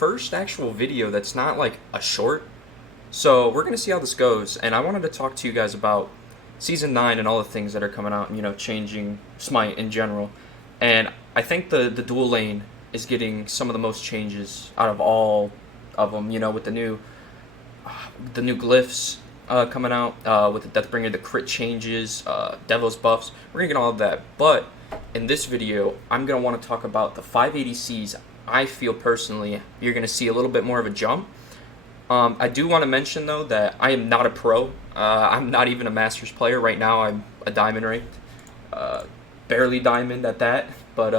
first actual video that's not like a short. So we're gonna see how this goes, and I wanted to talk to you guys about season 9 and all the things that are coming out, and changing Smite in general. And I think the dual lane is getting some of the most changes out of all of them. With the new glyphs coming out, with the Deathbringer, the crit changes, Devil's buffs. We're gonna get all of that, but in this video, I'm gonna want to talk about the 5 ADCs. I feel personally you're gonna see a little bit more of a jump. I do want to mention, though, that I am not a pro. I'm not even a Masters player. Right now, I'm a Diamond ranked. Barely Diamond at that. But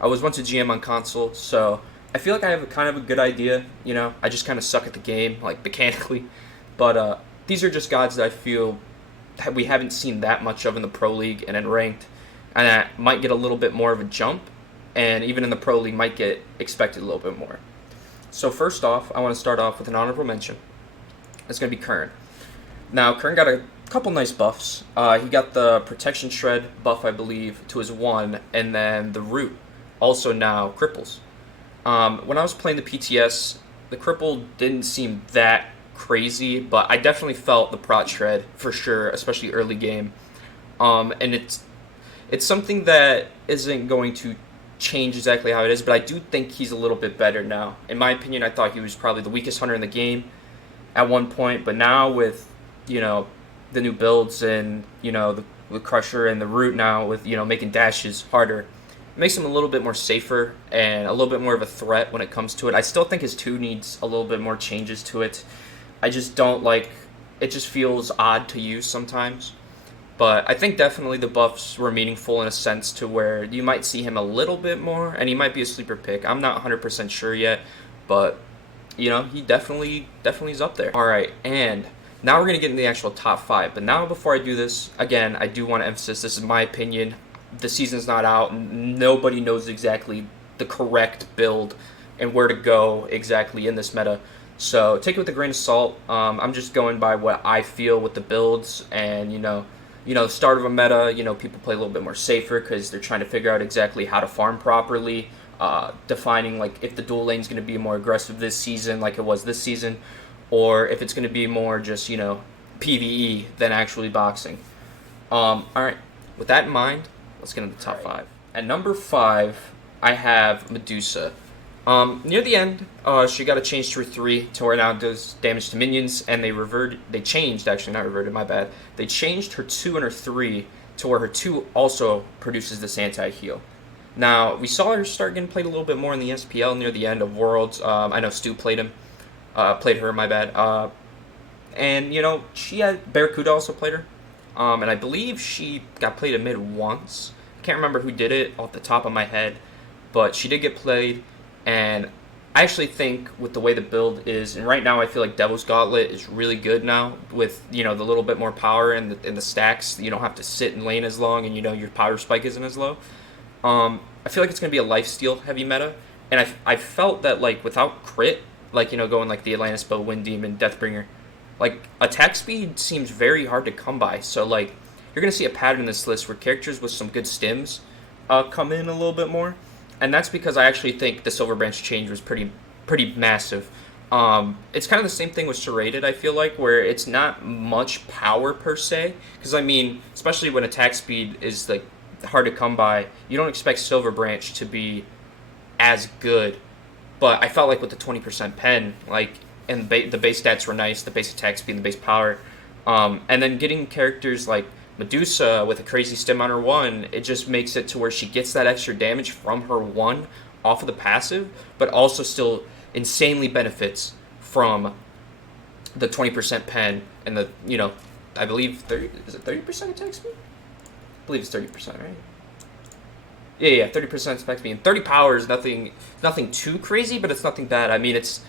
I was once a GM on console, so I feel like I have kind of a good idea. I just kind of suck at the game, like, mechanically. But these are just gods that I feel we haven't seen that much of in the Pro League and in Ranked. And that might get a little bit more of a jump. And even in the Pro League, might get expected a little bit more. So first off, I want to start off with an honorable mention. It's going to be Kern. Now, Kern got a couple nice buffs. He got the Protection Shred buff, I believe, to his 1, and then the Root also now cripples. When I was playing the PTS, the cripple didn't seem that crazy, but I definitely felt the Prot Shred for sure, especially early game. And it's something that isn't going to change exactly how it is, but I do think he's a little bit better now. In my opinion, I thought he was probably the weakest hunter in the game at one point, but now with the new builds and the Crusher and the Root now with making dashes harder, it makes him a little bit more safer and a little bit more of a threat when it comes to it. I still think his 2 needs a little bit more changes to it. I just don't like it. Just feels odd to use sometimes. But I think definitely the buffs were meaningful in a sense to where you might see him a little bit more, and he might be a sleeper pick. I'm not 100% sure yet, but, he definitely is up there. All right, and now we're going to get into the actual top 5. But now before I do this, again, I do want to emphasize this is my opinion. The season's not out. Nobody knows exactly the correct build and where to go exactly in this meta. So take it with a grain of salt. I'm just going by what I feel with the builds and, the start of a meta, people play a little bit more safer because they're trying to figure out exactly how to farm properly, defining, like, if the dual lane is going to be more aggressive this season like it was this season, or if it's going to be more just, PvE than actually boxing. All right, with that in mind, let's get into the top 5. At number 5, I have Medusa. Near the end, she got a change to her 3 to where now does damage to minions, and they changed, actually, not reverted, my bad. They changed her 2 and her 3 to where her 2 also produces this anti-heal. Now, we saw her start getting played a little bit more in the SPL near the end of Worlds. I know Stu played her, my bad. And, she had, Barracuda also played her. And I believe she got played at mid once. I can't remember who did it off the top of my head, but she did get played. And I actually think with the way the build is, and right now I feel like Devil's Gauntlet is really good now with, the little bit more power and the stacks. You don't have to sit in lane as long, and, your power spike isn't as low. I feel like it's going to be a lifesteal heavy meta. And I felt that, like, without crit, like, going like the Atlantis Bow, Wind Demon, Deathbringer, like, attack speed seems very hard to come by. So, like, you're going to see a pattern in this list where characters with some good stims come in a little bit more. And that's because I actually think the Silver Branch change was pretty massive. It's kind of the same thing with Serrated, I feel like, where it's not much power per se. Because, I mean, especially when attack speed is, like, hard to come by, you don't expect Silver Branch to be as good. But I felt like with the 20% pen, like, and the base stats were nice, the base attack speed, the base power. And then getting characters like Medusa with a crazy stim on her 1, it just makes it to where she gets that extra damage from her 1 off of the passive, but also still insanely benefits from the 20% pen and the, I believe, is it 30% attack speed? I believe it's 30%, right? Yeah, 30% attack speed. And 30 power is nothing too crazy, but it's nothing bad. I mean, it's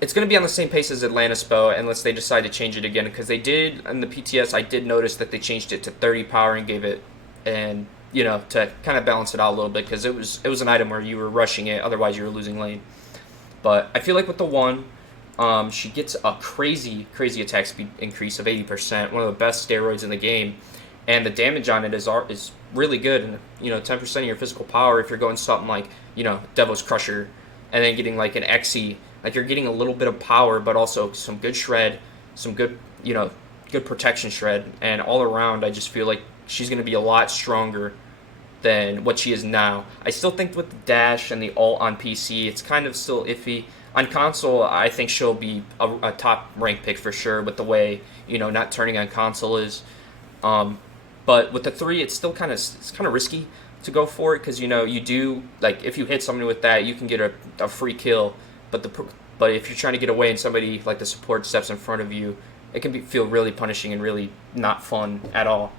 going to be on the same pace as Atlantis Bow unless they decide to change it again, because they did, in the PTS, I did notice that they changed it to 30 power and gave it, and, to kind of balance it out a little bit, because it was an item where you were rushing it, otherwise you were losing lane. But I feel like with the 1, she gets a crazy attack speed increase of 80%, one of the best steroids in the game, and the damage on it is really good, and, 10% of your physical power if you're going something like, Devil's Crusher and then getting like an XE. Like you're getting a little bit of power, but also some good shred, some good, good protection shred, and all around, I just feel like she's going to be a lot stronger than what she is now. I still think with the dash and the ult on PC, it's kind of still iffy. On console, I think she'll be a top rank pick for sure with the way, not turning on console is. But with the 3, it's still kind of risky to go for it because, you do, like, if you hit somebody with that, you can get a free kill. But if you're trying to get away and somebody, like the support, steps in front of you, it can feel really punishing and really not fun at all.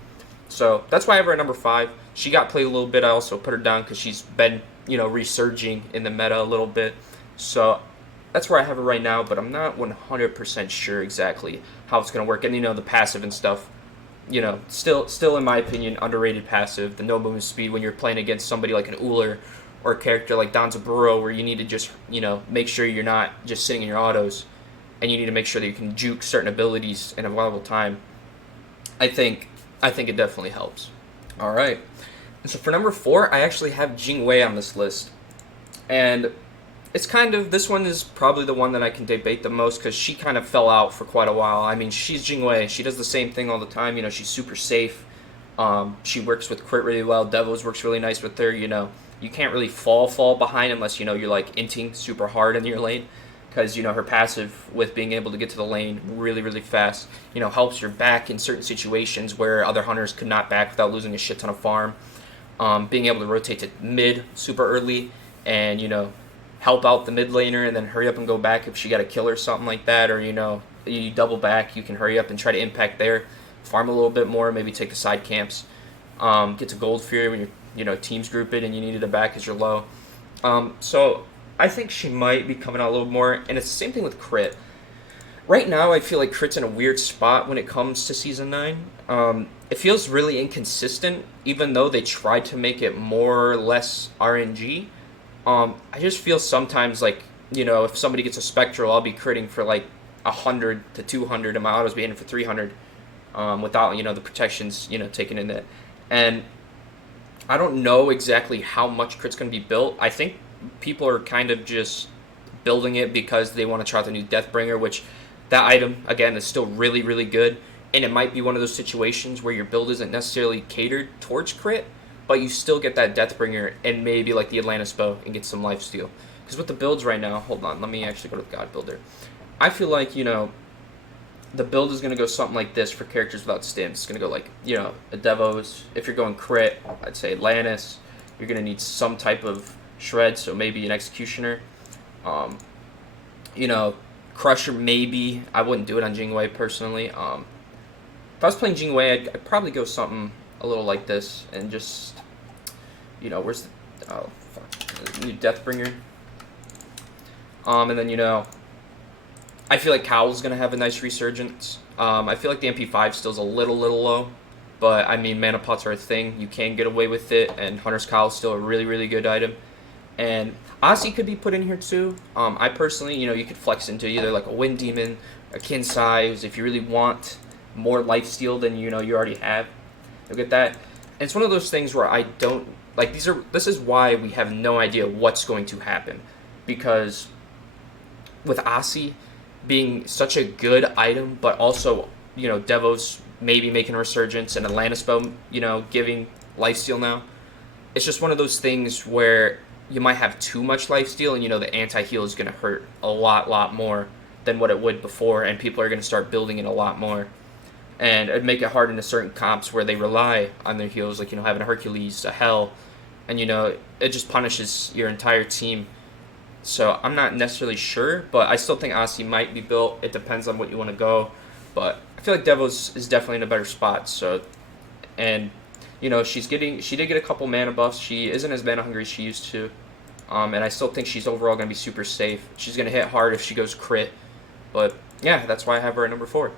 So that's why I have her at number 5. She got played a little bit. I also put her down because she's been, resurging in the meta a little bit. So that's where I have her right now, but I'm not 100% sure exactly how it's going to work. And, the passive and stuff, still in my opinion, underrated passive. The no movement speed when you're playing against somebody like an Uller or a character like Danzaburo where you need to just, make sure you're not just sitting in your autos and you need to make sure that you can juke certain abilities in a viable time. I think it definitely helps. All right. And so for number 4, I actually have Jingwei on this list. And it's this one is probably the one that I can debate the most because she kind of fell out for quite a while. I mean, she's Jingwei. She does the same thing all the time. She's super safe. She works with crit really well. Devos works really nice with her. You can't really fall behind unless, you're like inting super hard in your lane. Because, her passive with being able to get to the lane really, really fast, helps your back in certain situations where other hunters could not back without losing a shit ton of farm. Being able to rotate to mid super early and, help out the mid laner and then hurry up and go back if she got a kill or something like that. Or, you double back, you can hurry up and try to impact there, farm a little bit more, maybe take the side camps, get to Gold Fury when you're, teams group it and you needed a back because you're low. So I think she might be coming out a little more, and it's the same thing with crit. Right now, I feel like crit's in a weird spot when it comes to Season 9. It feels really inconsistent, even though they tried to make it more or less RNG. I just feel sometimes like, if somebody gets a Spectral, I'll be critting for like 100 to 200, and my autos be hitting for 300 without, the protections, taken in it. And I don't know exactly how much crit's going to be built. I think people are kind of just building it because they want to try out the new Deathbringer, which that item, again, is still really, really good. And it might be one of those situations where your build isn't necessarily catered towards crit, but you still get that Deathbringer and maybe like the Atlantis Bow and get some lifesteal. Because with the builds right now, hold on, let me actually go to the God Builder. I feel like, the build is going to go something like this for characters without stims. It's going to go like, a Devos. If you're going crit, I'd say Atlantis. You're going to need some type of shred, so maybe an Executioner. Crusher maybe. I wouldn't do it on Jingwei personally. If I was playing Jingwei, I'd probably go something a little like this and just, where's the, new Deathbringer. And then, I feel like Cowl's going to have a nice resurgence. I feel like the MP5 still is a little low, but I mean, mana pots are a thing. You can get away with it, and Hunter's Cowl is still a really, really good item. And Ozzy could be put in here too. I personally, you could flex into either like a Wind Demon, a Kinsai, if you really want more lifesteal than you already have. You'll get that. And it's one of those things where I don't like this is why we have no idea what's going to happen, because with Asi being such a good item, but also Devos maybe making a resurgence and Atlantis Bow giving lifesteal now. It's just one of those things where you might have too much lifesteal, and the anti-heal is going to hurt a lot more than what it would before, and people are going to start building it a lot more. And it'd make it hard into certain comps where they rely on their heals, like having a Hercules, a Hell, and it just punishes your entire team. So I'm not necessarily sure, but I still think Asi might be built. It depends on what you want to go, but I feel like Devos is definitely in a better spot. So, and she did get a couple mana buffs. She isn't as mana hungry as she used to, and I still think she's overall going to be super safe. She's going to hit hard if she goes crit, but yeah, that's why I have her at number 4.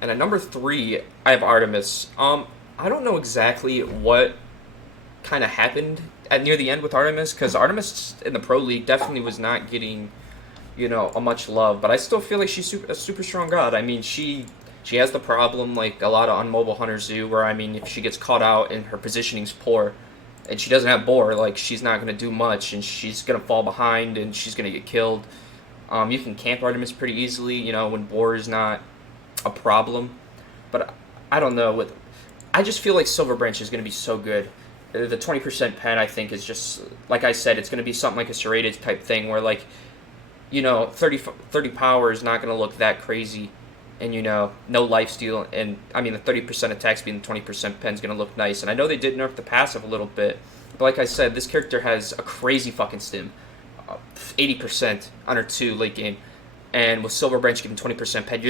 And at number 3, I have Artemis. I don't know exactly what kind of happened near the end with Artemis, because Artemis in the Pro League definitely was not getting, a much love. But I still feel like she's a super strong god. I mean, she has the problem like a lot of unmobile hunters do, where, I mean, if she gets caught out and her positioning's poor, and she doesn't have Boar, like, she's not going to do much, and she's going to fall behind, and she's going to get killed. You can camp Artemis pretty easily, when Boar is not a problem. But I don't know. I just feel like Silver Branch is going to be so good. The 20% pen, I think, is just, like I said, it's going to be something like a serrated type thing where, like, 30 power is not going to look that crazy. And, no lifesteal. And, I mean, the 30% attack speed and 20% pen is going to look nice. And I know they did nerf the passive a little bit. But like I said, this character has a crazy fucking stim. 80% on her 2 late game. And with Silver Branch getting 20% pen,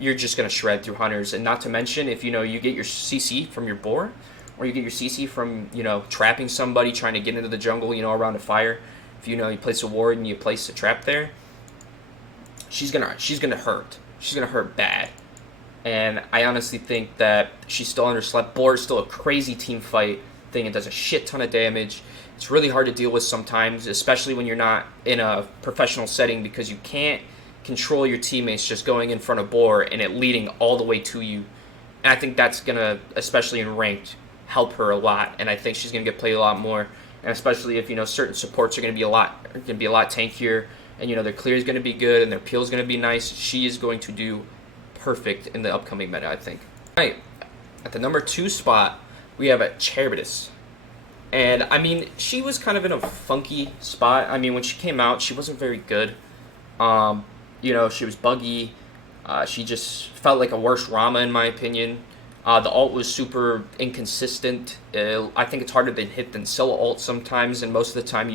you're just gonna shred through hunters. And not to mention, if you get your CC from your Boar, or you get your CC from trapping somebody trying to get into the jungle, around a fire. If you place a ward and you place a trap there, she's gonna hurt. She's gonna hurt bad. And I honestly think that she's still underslept. Boar is still a crazy team fight thing. It does a shit ton of damage. It's really hard to deal with sometimes, especially when you're not in a professional setting, because you can't control your teammates just going in front of Boar and it leading all the way to you. And I think that's going to, especially in ranked, help her a lot. And I think she's going to get played a lot more. And especially if, certain supports are going to be a lot tankier, and, their clear is going to be good and their peel is going to be nice. She is going to do perfect in the upcoming meta, I think. All right, at the number 2 spot, we have a Adcs. And, I mean, she was kind of in a funky spot. I mean, when she came out, she wasn't very good. She was buggy. She just felt like a worse Rama, in my opinion. The ult was super inconsistent. I think it's harder to hit than Scylla ult sometimes, and most of the time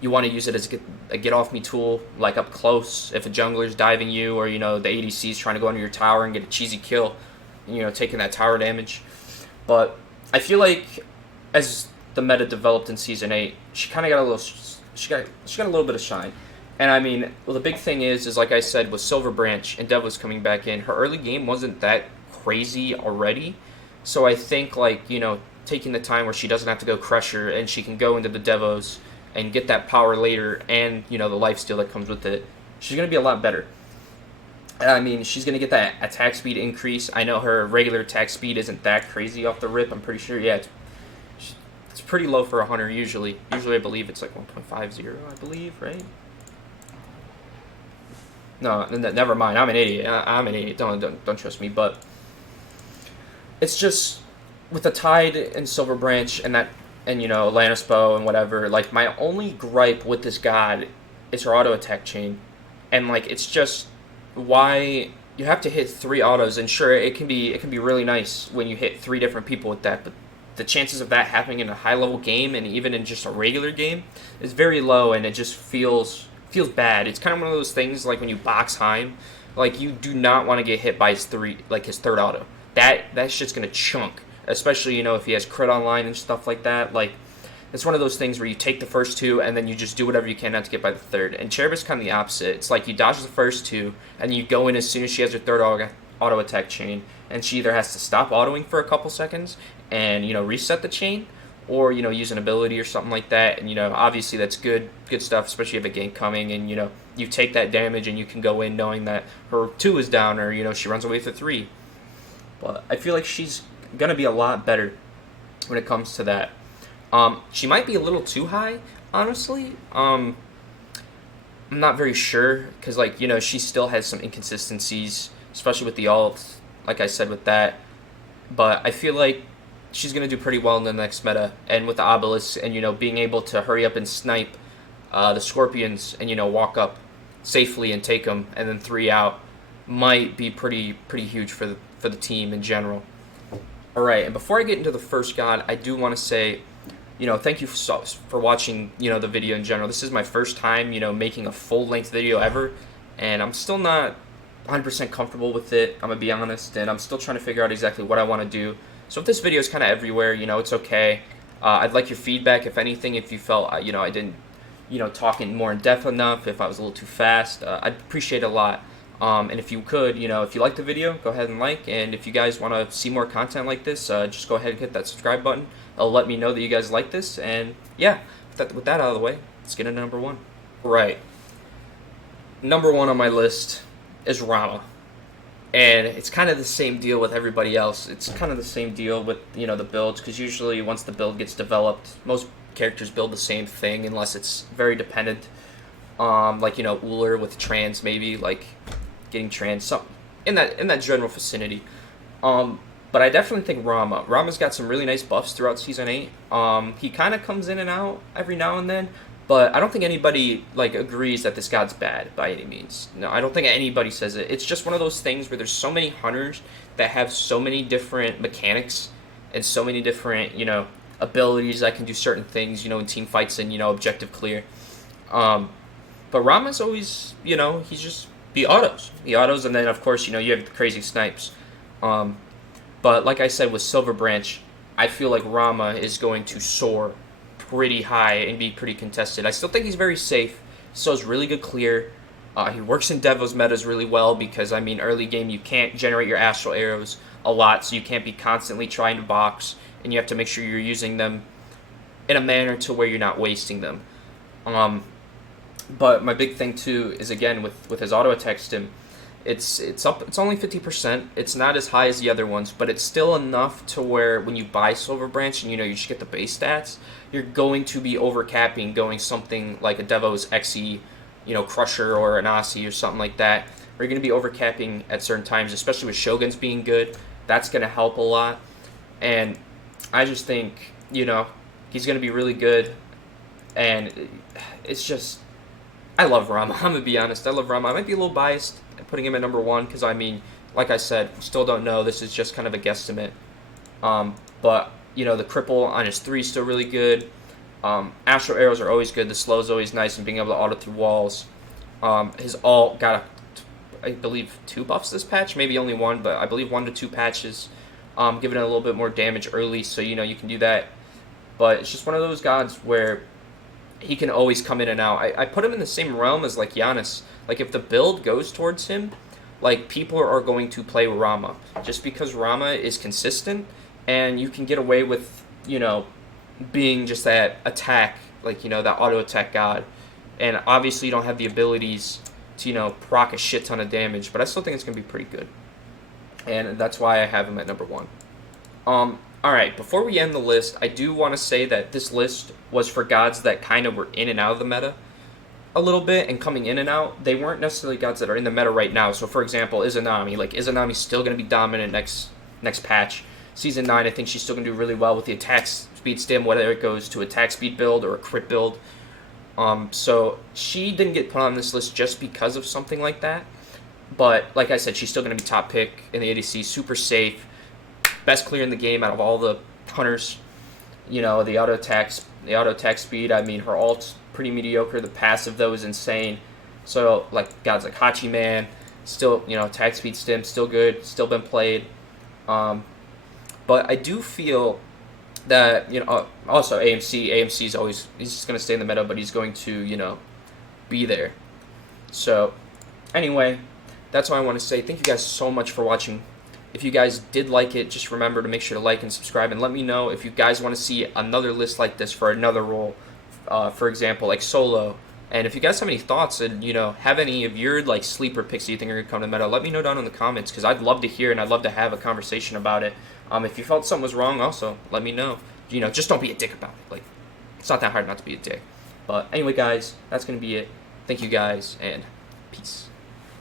you want to use it as a get-off-me tool, like up close, if a jungler's diving you, or, the ADC's trying to go under your tower and get a cheesy kill, taking that tower damage. But I feel like as the meta developed in Season 8, she kind of got a little... She got a little bit of shine. And I mean, the big thing is like I said, with Silver Branch and Devos coming back in, her early game wasn't that crazy already. So I think, taking the time where she doesn't have to go Crusher and she can go into the Devos and get that power later and, the lifesteal that comes with it, she's going to be a lot better. I mean, she's going to get that attack speed increase. I know her regular attack speed isn't that crazy off the rip. I'm pretty sure, yeah, it's pretty low for a hunter usually. Usually I believe it's like 1.50, I believe, right? No, never mind. I'm an idiot. I'm an idiot. Don't trust me. But it's just with the Tide and Silver Branch and Atlantis Bow and whatever. Like, my only gripe with this god is her auto attack chain, and it's just why you have to hit 3 autos. And sure, it can be really nice when you hit 3 different people with that, but the chances of that happening in a high level game and even in just a regular game is very low, and it just feels bad. It's kind of one of those things like when you box Heim, you do not want to get hit by his 3rd auto. That shit's gonna chunk, especially if he has crit online and stuff like that. It's one of those things where you take the first 2 and then you just do whatever you can not to get by the 3rd. And Cherub's kind of the opposite. It's like you dodge the first 2 and you go in as soon as she has her 3rd auto attack chain, and she either has to stop autoing for a couple seconds and reset the chain, or use an ability or something like that. And obviously that's good stuff, especially if you have a gank coming, and you take that damage and you can go in knowing that her 2 is down, or she runs away with a 3. But I feel like she's gonna be a lot better when it comes to that. She might be a little too high, honestly. I'm not very sure, because she still has some inconsistencies, especially with the ult, like I said with that. But I feel like she's going to do pretty well in the next meta, and with the Obelisk and, being able to hurry up and snipe the Scorpions and, walk up safely and take them, and then 3 out, might be pretty huge for the team in general. Alright, and before I get into the first god, I do want to say, thank you for watching, the video in general. This is my first time, making a full-length video ever, and I'm still not 100% comfortable with it, I'm going to be honest, and I'm still trying to figure out exactly what I want to do. So if this video is kind of everywhere, it's okay. I'd like your feedback, if anything, if you felt, I didn't, talk more in depth enough, if I was a little too fast. I'd appreciate it a lot. And if you could, if you like the video, go ahead and like. And if you guys want to see more content like this, just go ahead and hit that subscribe button. It'll let me know that you guys like this. And yeah, with that out of the way, let's get into number 1. Right. Number 1 on my list is Rama. And it's kind of the same deal with everybody else. It's kind of the same deal with the builds, because usually once the build gets developed, most characters build the same thing unless it's very dependent. Like Uller with trans, maybe like getting trans, something in that general vicinity. But I definitely think Rama's got some really nice buffs throughout season 8. He kind of comes in and out every now and then, but I don't think anybody like agrees that this god's bad by any means. No, I don't think anybody says it. It's just one of those things where there's so many hunters that have so many different mechanics and so many different abilities that can do certain things in team fights and objective clear. But Rama's always he's just the autos, and then of course you have the crazy snipes. But like I said with Silver Branch, I feel like Rama is going to soar pretty high and be pretty contested. I still think he's very safe. He still has really good clear. He works in Devo's metas really well because, early game you can't generate your astral arrows a lot, so you can't be constantly trying to box, and you have to make sure you're using them in a manner to where you're not wasting them. But my big thing too is, again, with his auto attack stim, it's only 50%. It's not as high as the other ones, but it's still enough to where when you buy Silver Branch and you just get the base stats, you're going to be overcapping going something like a Devo's XE, Crusher or an Aussie or something like that. Or you're going to be overcapping at certain times, especially with Shoguns being good. That's going to help a lot. And I just think, he's going to be really good. And it's just, I love Rama. I'm going to be honest. I love Rama. I might be a little biased putting him at number 1 because, like I said, still don't know. This is just kind of a guesstimate. But, the cripple on his 3 is still really good. Astral arrows are always good. The slow is always nice, and being able to auto through walls. His ult got, I believe, 2 buffs this patch. Maybe only 1, but I believe 1 to 2 patches. Giving it a little bit more damage early, so, you can do that. But it's just one of those gods where he can always come in and out. I put him in the same realm as, like, Giannis. Like, if the build goes towards him, like, people are going to play Rama. Just because Rama is consistent, and you can get away with, being just that attack, like, that auto-attack god. And obviously you don't have the abilities to, proc a shit ton of damage, but I still think it's going to be pretty good. And that's why I have him at number 1. Alright, before we end the list, I do want to say that this list was for gods that kind of were in and out of the meta a little bit and coming in and out. They weren't necessarily gods that are in the meta right now. So, for example, Izanami. Like, Izanami's still going to be dominant next patch. Season 9, I think she's still going to do really well with the attack speed stim, whether it goes to attack speed build or a crit build. So, she didn't get put on this list just because of something like that. But, like I said, she's still going to be top pick in the ADC. Super safe. Best clear in the game out of all the hunters. The auto attack speed. Her ult's pretty mediocre. The passive though is insane. So like gods like Hachiman, still attack speed stim still good, still been played. But I do feel that also AMC is always, he's just gonna stay in the meta, but he's going to be there. So anyway, that's all I want to say. Thank you guys so much for watching. If you guys did like it, just remember to make sure to like and subscribe, and let me know if you guys want to see another list like this for another role, for example, like solo. And if you guys have any thoughts and, have any of your, like, sleeper picks that you think are going to come to meta, let me know down in the comments, because I'd love to hear and I'd love to have a conversation about it. If you felt something was wrong, also, let me know. Just don't be a dick about it. Like, it's not that hard not to be a dick. But anyway, guys, that's going to be it. Thank you guys, and peace.